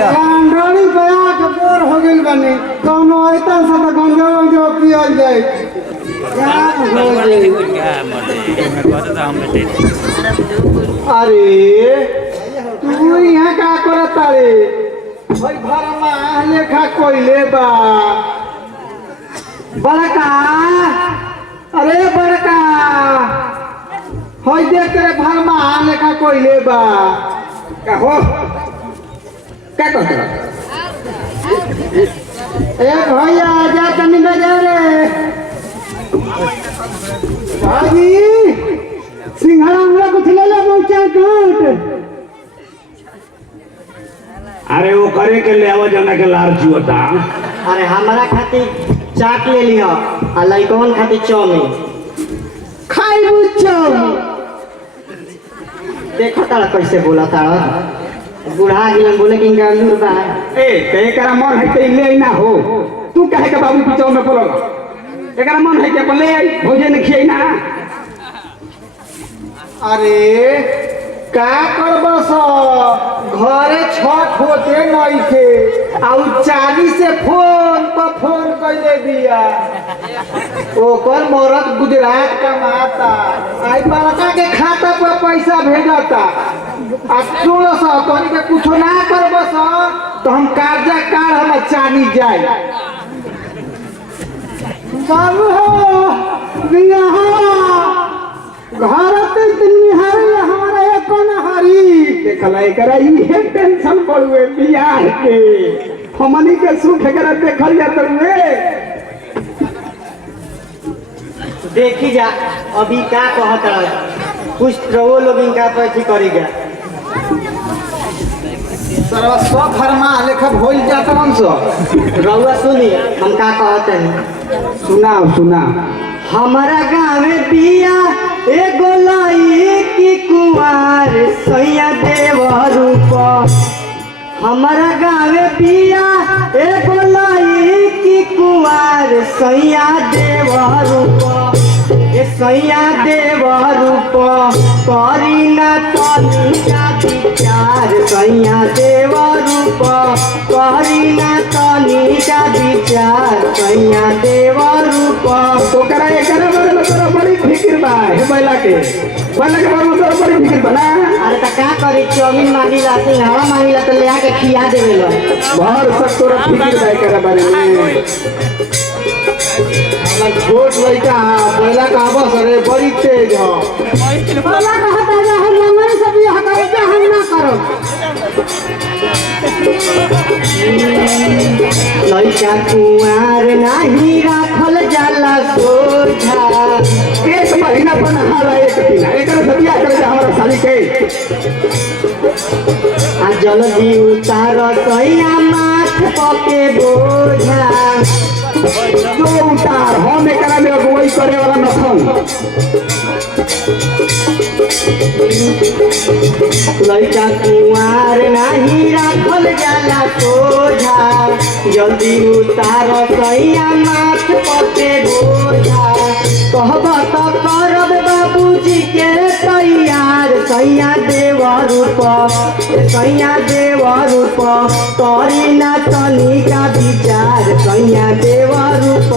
भैया गाड़ी बया के बोर हो गइल बानी कौनो ऐता से तो गंजा जो पियल जाए क्या हो जाए। अरे तू यहाँ का करता रे भाई घर में लेखा कोइले बा बड़का अरे बड़का होई देख तेरे घर में लेखा कोइले बा का हो क्या कहते ए भैया जा तनी बाजार रे भाजी सिंघाड़ा हमरा कुछ ले ले मौचा टूट। अरे वो करे के ले आवा जाना के लार जुआता। अरे हमारा खातिर चाट ले लिया आ लइकवन खातिर चाउमीन खाई बुच्चो देखो तारा कैसे बोला तारा बूढ़ा गिलन बोले कि इनका लूर बा ए कहे करा मन है ते ले ना हो तू कहे के बाबू पिछो में बोलो एकरा मन है के अपन ले भोजे न खियै ना। अरे का करबस घरे छठ होते नहीं थे आउ 40 से फोन पर फोन कैले दिया ओकर मरद गुजरात कमाता आई बड़का के खाता पर पैसा भेजता आ सुनो सा तोनी के कुछो ना करबस तो हम कर्जा कार हम चानी जाए बाबू हो बियाह घर पे निहारी हमारे कौन हरी देखला एकरा ये टेंशन पड़ुए बियाह के हमनी के सुख एकरा देखल जात रे। देखी जा अभी का कहत रहा कुछ रहो लोग इनका पैसे करेगा सरवा सब फरमा लेखा भइल जात हम सब रउआ सुनी हम का कहते हैं सुनाओ सुना हमारा गाँव में बिया एगो लाई की कुंवार सैया देव रूप हमारा गाँव में बिया एगो लाई की कुंवार सैया देव रूप सैया देव रूप करी न तनिका विचार सैया देव रूप करी न तनिका विचार सैया देव रूप ओकरा एकरा बारे में तोरा बड़ी फिक्र बा हे बैला के बारे में तोरा बड़ी फिक्र बा ना। अरे त का करी चाउमीन मांगिला सिंघाड़ा मांगिला तो ले आके खिया देवे लो भर सब तोरा फिक्र बा एकरा बारे में। छोट लड़का पहला कहाबा सरे बड़ी तेज हो पहला कहता है हम हमारे सब ये हकायत हम ना करो लइका कुंवार नाही राखल जाला सोझा एक महीना पर नहा एक दिन एकरा सदिया करे हमारा साली के आ जल्दी उतार सैया माथ पके बोझा जो उतार हम एकरा में अगुवाई करे वाला नखन लइका कुंवार नाही राखल जाला सोझा जल्दी उतार सैया माथ पके बोझा कहब तो करब बाबूजी के तैयार सैया देव रूप करी ना तनिका विचार सैया देव रूप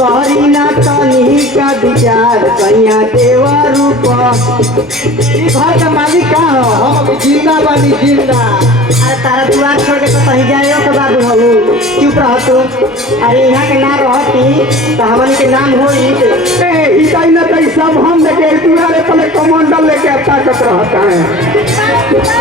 करी ना तनिका विचार सैया देव रूप घर का मालिक का हो हम जिंदा बानी जिंदा अरे तारा दुआर छोड़ के तो कहीं जाए तो बाबू हूँ चुप रह तू अरे यहाँ के नाम रहती तो हमन के नाम होई ए हिताई न तई सब हम लेके तुम्हारे पले कमांडर लेके ताकत रहता है।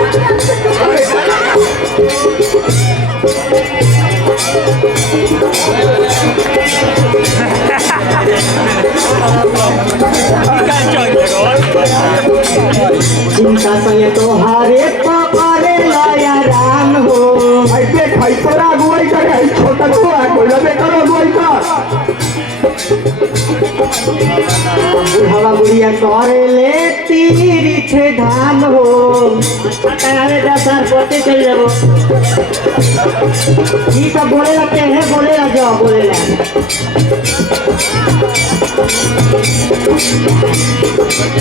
चिंता संगे तोहारे पकड़े लया राम हो ऐसे खाई तोरा अगुवाई करे छोटा को कोई लबे करो अगुवाई कर बुढ़ावा बुढ़िया करे ले तीरी तीर्थ धाम हो कहावे 10,000 पोते चल जाबो ई सब बोले लगते हैं बोले लग जाओ बोले लग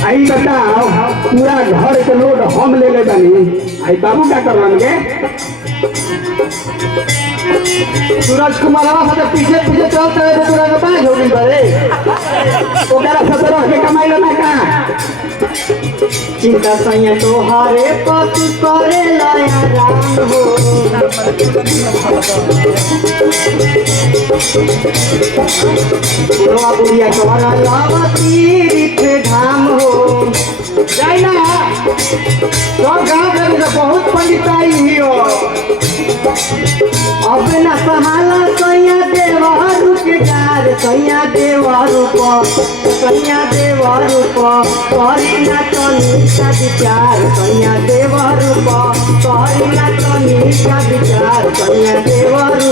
आई बताओ पूरा घर के लोड हम ले ले बानी आई बाबू क्या कर रहे सूरज कुमारवा साथे पीछे पीछे चलते रहे तो रंग बाज हो गई बड़े ओकरा 17 के कमाई लो ना का चिंता सैया तोहारे पतु करे लया राम हो बुढ़वा बुढ़िया तोहरा लावा तीर्थ धाम हो जाई ना तो गांव में तो बहुत पंडिताई ही हो अब न सहाला सैया देवारू के गार सैया देवारू करी न तनी का विचार सैया देवारू करी न तनी का विचार सैया देवारू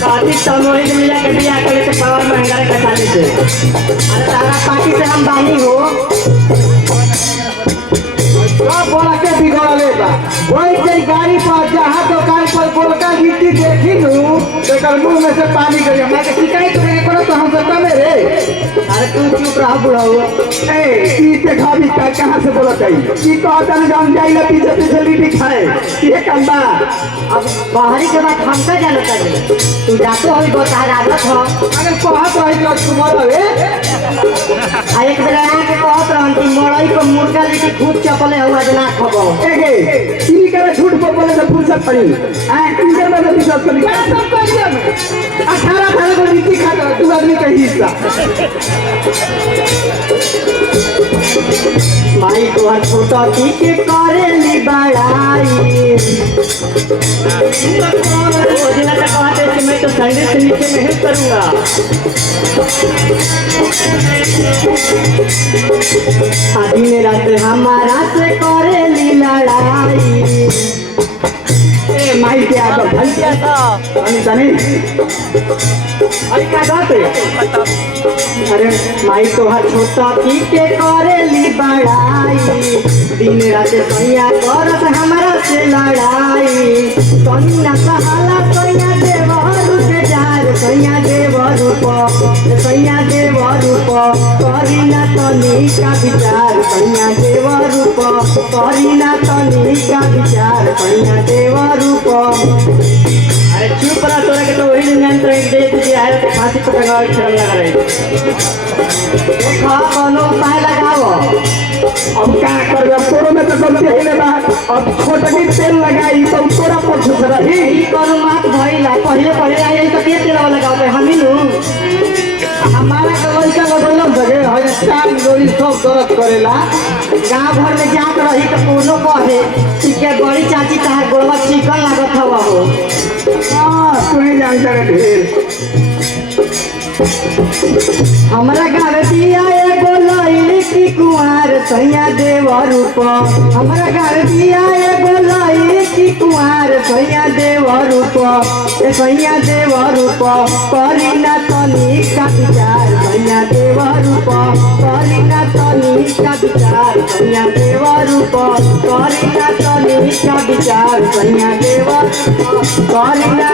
काटी तनोरी मिला के बिया करे के पावर महंगा के शादी से अरे तारा पार्टी से हम बानी हो सब बोला के बिगड़ लेगा वही कई गाड़ी पर जहाँ दुकान पर बोलका गिट्टी देखी नू तो मुंह में से पानी गिरी हमरा के शिकायत करे करो तो हम सब में रे अरे तू चुप रह बुढ़ाऊ ए ई ते खाबी का कहां से बोलत है ई कहता न जान जाई ना पीछे पीछे लिट्टी खाए ये कंबा अब बाहरी के बात हम का जानता है तू जातो होई बता आदत हो अगर कहत रही तो तुम्हारा रे आ एक बेला आके कहत रहन कि मड़ई को मुर्गा लेके खूब चपले हुआ जना खबो एगे ई करे झूठ बोले तो फुर्सत पड़ी हां इनके में विश्वास करी क्या सब कर दिया मैं 18 साल को लिट्टी खाता तू आदमी का हिस्सा माई को छोटा टी के करेली बड़ाई वो दिन तक कहते कि मैं तो संडे से नीचे नहीं करूंगा दिन रात हमारा से करेली लड़ाई ए माई के आगे भल था तनी तनी अरे क्या बात है अरे माई तोहर छोटा टी के करेली बड़ाई दिन रात सैया करत हमारा से लड़ाई तनी ना सहाला सैया देवरू के जार सैया देवरू करी ना तनी का विचार सैया देवरू करी ना तनी का विचार सैया देवरू अरे चुप रहा तोरा के तो वही दिन यंत्र एक दे दिए है तो फांसी को लगा छड़ लगा रहे देखा कोनो उपाय लगाओ अब क्या करबे तोरो में तो गलती है ना अब छोटकी तेल लगाई तो तोरा पर खुश रही ई कोनो मात भइला पहिले आई तो के तेल लगाओ हम ही नु हमारा तो लड़का बदलम सके है चार गोली सब दर्द करेला गांव भर में जात रही तो कोनो कहे कि के बड़ी चाची तहार गोड़वा चिकन लागत हवा हो हां तू ही जानता है ढेर हमरा गाँव दिया एगो लड़की कुंवार सैया देवरू हमरा गाँव दिया एगो लड़की कुंवार सैया देवरू करी ना तनी का विचार सैया देवरू करी ना तनी का विचार सैया देवरू करी ना तनी का विचार सैया देवरू करी ना